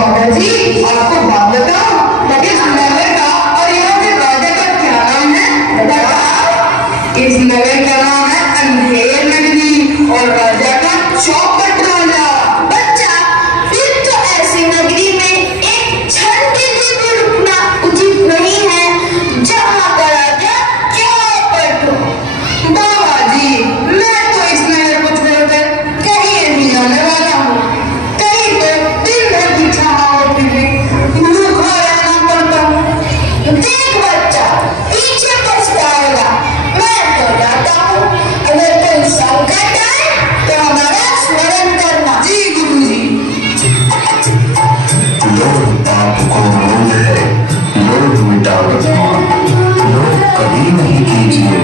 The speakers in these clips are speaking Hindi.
बाबाजी आपको बात बताओ, इस नगर का और यहाँ के राजा का क्या नाम है? बताओ। इस नगर का नाम है अंधेर नगरी और राजा का चौपट राजा। बच्चा, फिर तो ऐसी नगरी में एक क्षण के लिए भी रुकना उचित नहीं है जहाँ का राजा चौपट हो। बाबाजी मैं तो इस नगर को छोड़कर कहीं नहीं जाने वाला हूँ। कहीं तो दिन भर की छाओं में भूखा रहना पड़ता है। देख बच्चा, पीछे पछताएगा। मैं तो जाता हूँ, अगर कोई संकट आए तो हमारा स्मरण करना। जी गुरुजी। लोभ आपको रोग है, लोभ मिटा वर्तमान, लोभ कभी नहीं कीजिए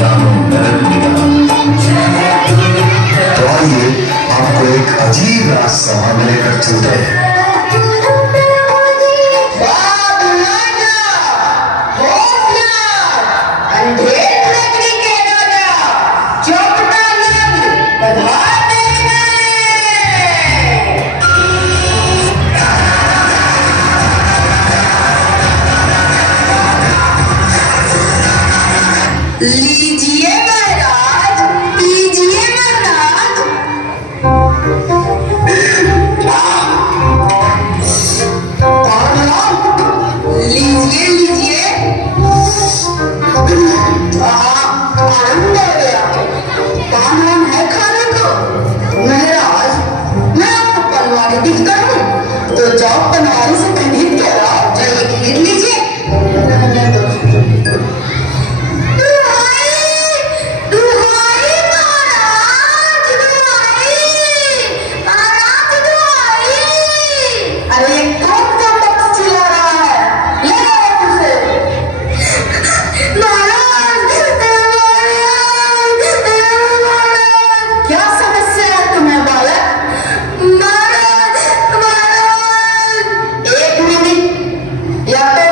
यानो नरक निदान। तो आइए आपको एक अजीब राजसभा में लेकर चलते हैं। अंधेर नगरी के राजा चौपटानंद पधारते हैं। लीजिए महाराज, लीजिए महाराज। लीजिए लीजिए। आनंद आ गया। पान है खाने को? महाराज, मैं आपको पनवाड़ी दिखता हूँ तो जाओ पनवाड़ी से खरीद के लाओ। जाइए खरीद लीजिए। अरे ये कौन सा पक्ष चिल्ला रहा है? ले आओ उसे। क्या समस्या है तुम्हें बालक? एक मिनट या तो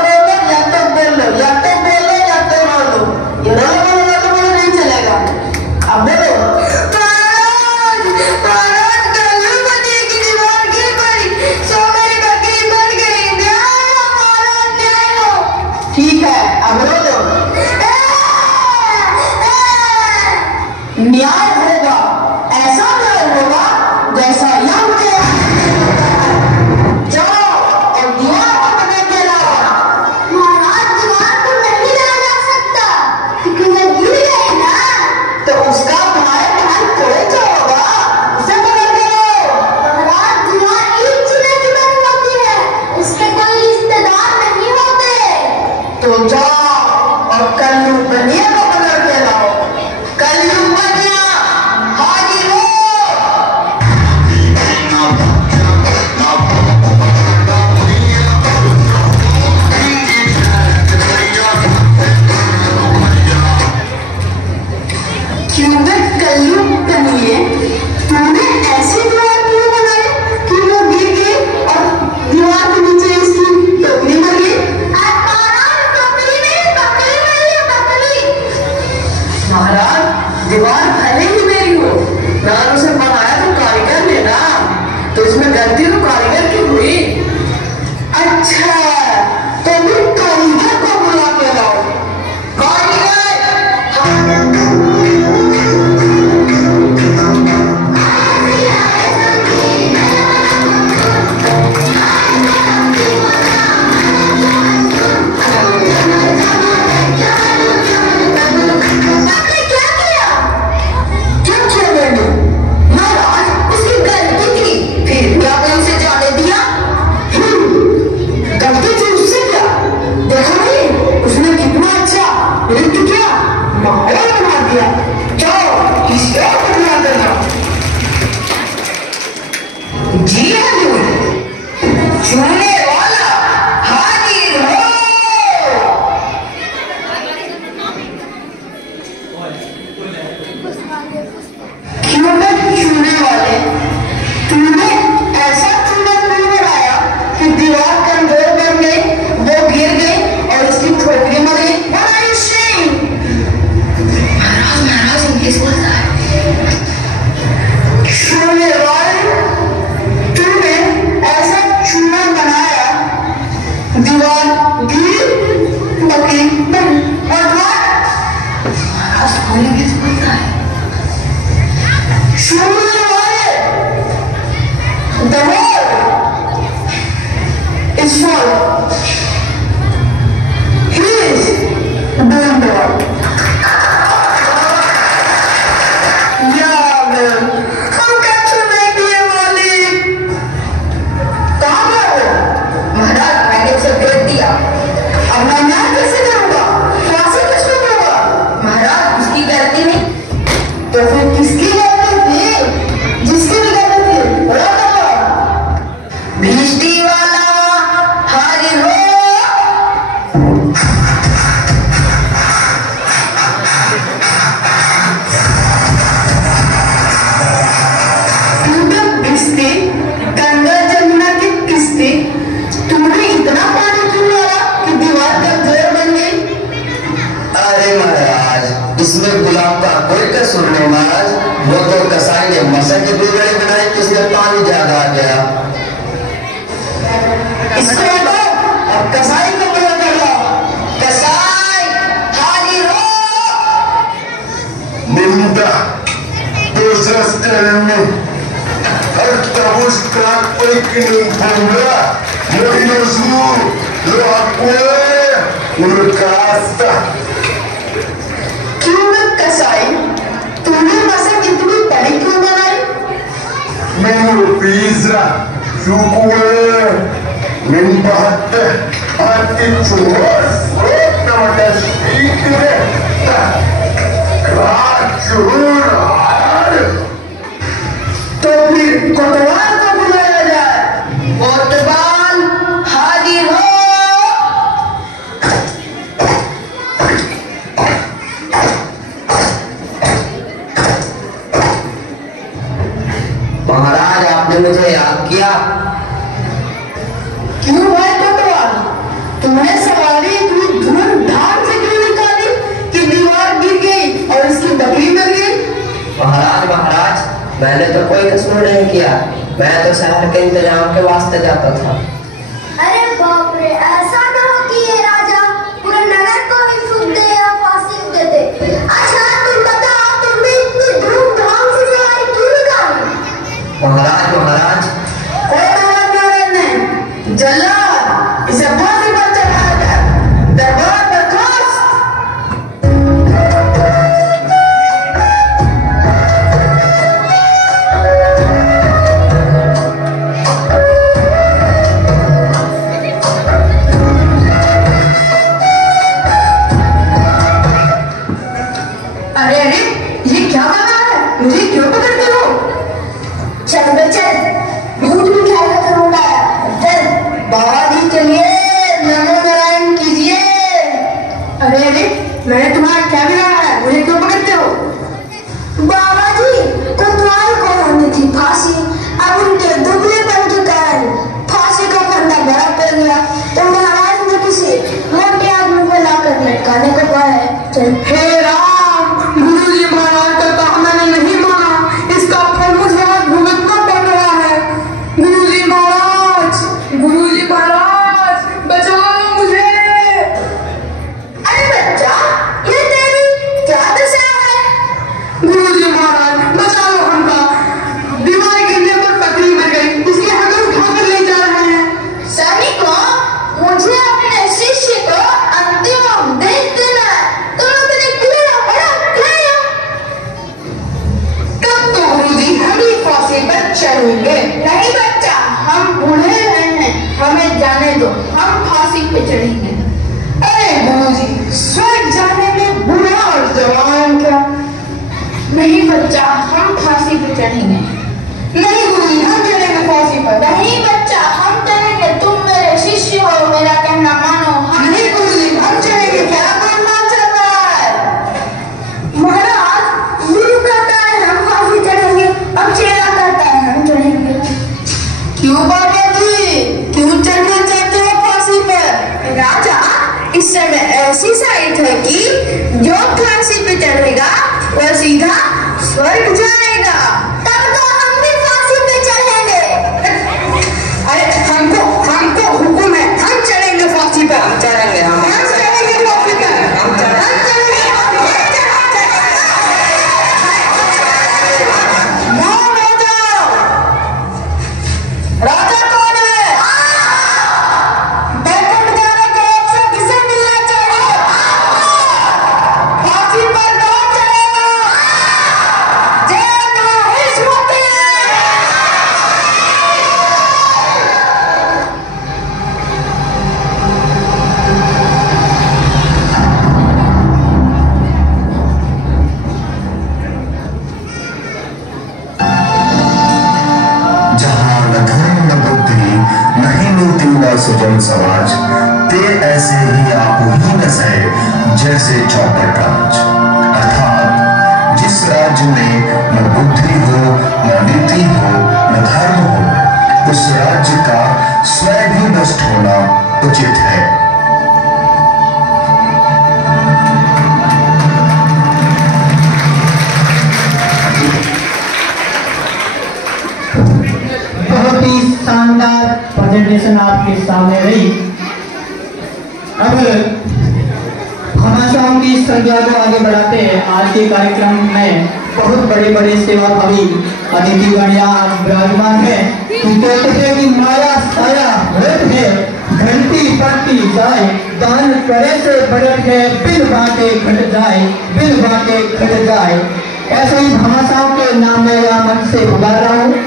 भिष्टी वाला हरि हो। भिष्टी, गंगा जमुना की किस्ती, तुमने इतना पानी क्यों डाला कि दीवार का जोर बन गई? अरे महाराज, इसमें गुलाब का कोई कसूर नहीं महाराज। वो तो कसाई ने मसा की बिगड़ी बनाई कि उसमें पानी ज्यादा आ गया। इसको हटाओ और कसाई को बड़ा कर लो। कसाई हाजिर हो। Ninda, dosa sekarang ni, harta muskat peking pula, mohinusu, lo aku, urkasa. क्यों कसाई, तुमने मसा कितनी बड़ी क्यों बनाई? Menu pizza, syukur, membahat, hati cuas, nama speaker, racun. तो फिर कोतवाल को बुलाया जाए। कोतवाल हाजिर हो। महाराज, आपने मुझे याद किया। क्यों भाई कोतवाल, तुमने सवारी इतनी धूमधाम से क्यों निकाली कि दीवार गिर गई और इसकी बकरी मर गई? महाराज, मैंने तो कोई कसूर नहीं किया। मैं तो शहर के इंतजाम के वास्ते जाता था। अरे बाप रे, ऐसा ना हो कि ये राजा पूरे नगर को ही फूंक दे या फांसी दे दे। अच्छा तुम बताओ, तुमने इतनी धूमधाम से सवारी क्यों निकाली? महाराज, कोई महाराज नहीं, जल्लाद, इसे फांसी पर चढ़ाया जाए। दरबार बर्खास्त। अरे अरे, ये क्या कर रहा है? मुझे क्यों पकड़ते हो? चल बे चल, दूध भी खाएगा तो रोना आया। चल बाहर सुजन समाज ते ऐसे ही आप ही न सहे जैसे चौपट राज। अर्थात जिस राज्य में न बुद्धि हो, न नीति हो, न धर्म हो, उस राज्य का स्वयं ही नष्ट होना उचित है। बहुत ही शानदार प्रेजेंटेशन आपके सामने रही। अब भामाशाहों की संख्या को आगे बढ़ाते हैं। आज के कार्यक्रम में बहुत बड़े बड़े सेवाभावी अतिथिगण यहाँ विराजमान है। कहते हैं कि माया साया व्रत है, घंटी पड़ती जाए, दान करे से बढ़त है, बिन बाटे घट जाए, बिन बाटे घट जाए। ऐसे ही भामाशाहों के नाम में यहाँ मंच से पुकार रहा हूँ।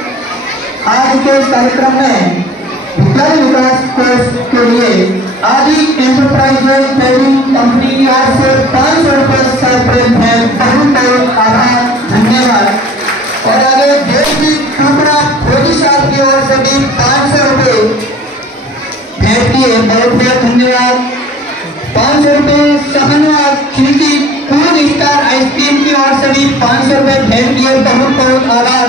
आज के कार्यक्रम में विकल विकास कोर्स के लिए आदि एंटरप्राइजेज ट्रेडिंग कंपनी की ओर से 500 रुपये सरप्राइज है। बहुत बहुत आभार, धन्यवाद। और आगे देश की टुकड़ा खोजी साहब की ओर से भी 500 रुपये भेंट किए, बहुत बहुत धन्यवाद। 500 रुपये सहनवाद खिड़की फूड स्टार आइसक्रीम की ओर से भी 500 रुपये भेंट किए, बहुत बहुत आभार।